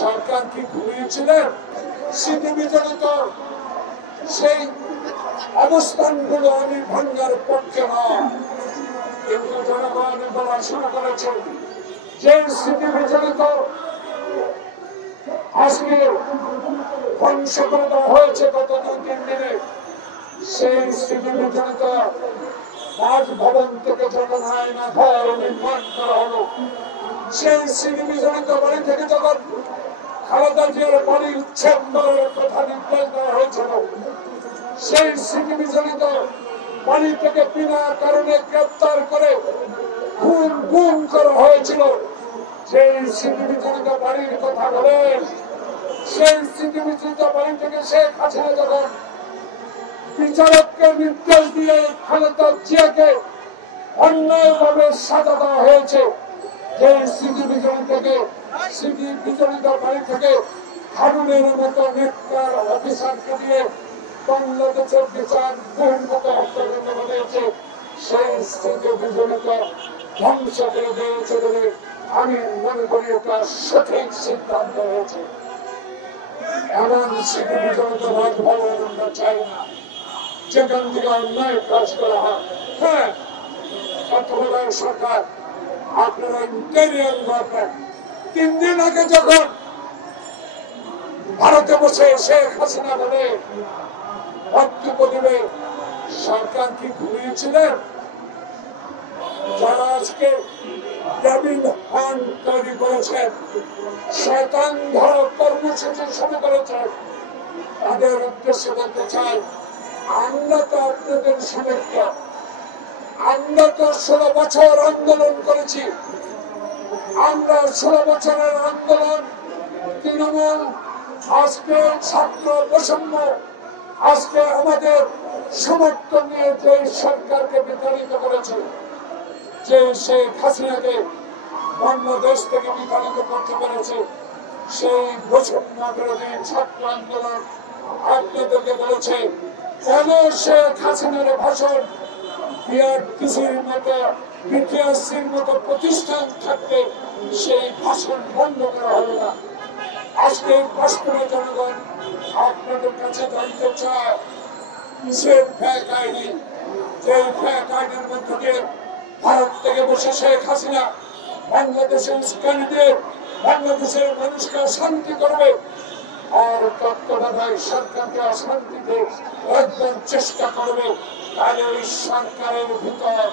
সরকার কি ঘুমিয়েছিলেন? স্মৃতি বিজড়িত সেই অবস্থানগুলো আমি ভাঙ্গার পক্ষে নয়, কিন্তু জনগণ বলা শুরু করেছে যে স্মৃতি বিজড়িত আজকে ধ্বংস করে দেওয়া হয়েছে গত 2-3 দিনে। সেই স্মৃতি বিজড়িত বাসভবন থেকে যখন আয়না ঘর নির্মাণ করা হলো, সেই স্মৃতি বিজড়িত বাড়ি থেকে যখন খালেদা জিয়ার বাড়ি উচ্ছেদ করার কথা নির্দেশ দেওয়া হয়েছিল, সেই স্মৃতি বিজড়িত বাড়ি থেকে বিনা কারণে গ্রেপ্তার করে গুম করা হয়েছিল, সেই স্মৃতি বিজড়িত বাড়ির কথা বলেন। সেই স্মৃতি বিজড়িত বাড়ি থেকে শেখ হাসিনা যখন বিচারককে নির্দেশ দিয়ে খালেদা জিয়াকে অন্যায়ভাবে সাজা দেওয়া হয়েছে, যে স্মৃতি বিজড়িত বাড়ি থেকে হারুনের মতো নেককার অফিসারকে দিয়ে বাংলাদেশের বিচার বহির্ভূত হত্যাকাণ্ড ঘটেছে, সেই স্মৃতি বিজড়িত ধ্বংস করে দিয়েছে বলে আমি মনে করি এটা সঠিক সিদ্ধান্ত হয়েছে। এমন স্মৃতি বিজড়িত বাসভবন আমরা চাই না, যেখান থেকে অন্যায় কাজ করা হয়। হ্যাঁ, তত্ত্বাবধায়ক সরকার আপনারা ইন্টেরিয়ার গভর্নমেন্ট 3 দিন আগে যখন ভারতে বসে শেখ হাসিনা বলে বক্তব্য দিবে, সরকার কি ঘুমিয়েছিলেন? যারা আজকে ডেভিড হান্ট তৈরি করেছেন, শয়তান ধরা কর্মসূচি শুরু করেছেন, তাদের উদ্দেশ্যে বলতে চাই, আমরা তো আপনাদের সমর্থক। আমরা তো 16 বছর আন্দোলন করেছি। আমরা 16 বছরের আন্দোলন, তৃণমূল, আজকে ছাত্র বৈষম্য, আজকে আমাদের সমর্থন নিয়ে যে সরকারকে বিতাড়িত করেছে, যে শেখ হাসিনাকে বাংলাদেশ থেকে বিতাড়িত করতে পেরেছে, সেই বৈষম্য বিরোধী ছাত্র আন্দোলন আপনাদেরকে বলেছে কেন শেখ হাসিনার ভাষণ বিআরটিসির মতো প্রতিষ্ঠান থাকতে সেই ভাষণ বন্ধ করা হলো না। আজকে বাস্তবে জনগণ আপনাদের কাছে জানতে চায় কিসের ফ্যাক আইডি, যে ফ্যাক আইডির মধ্যে দিয়ে ভারত থেকে বসে শেখ হাসিনা বাংলাদেশের উস্কানিতে বাংলাদেশের মানুষকে অশান্তি করবে, আর তত্ত্বাবধায়ক সরকারকে অশান্তিতে রাখবার চেষ্টা করবে। তাহলে ওই সরকারের ভিতর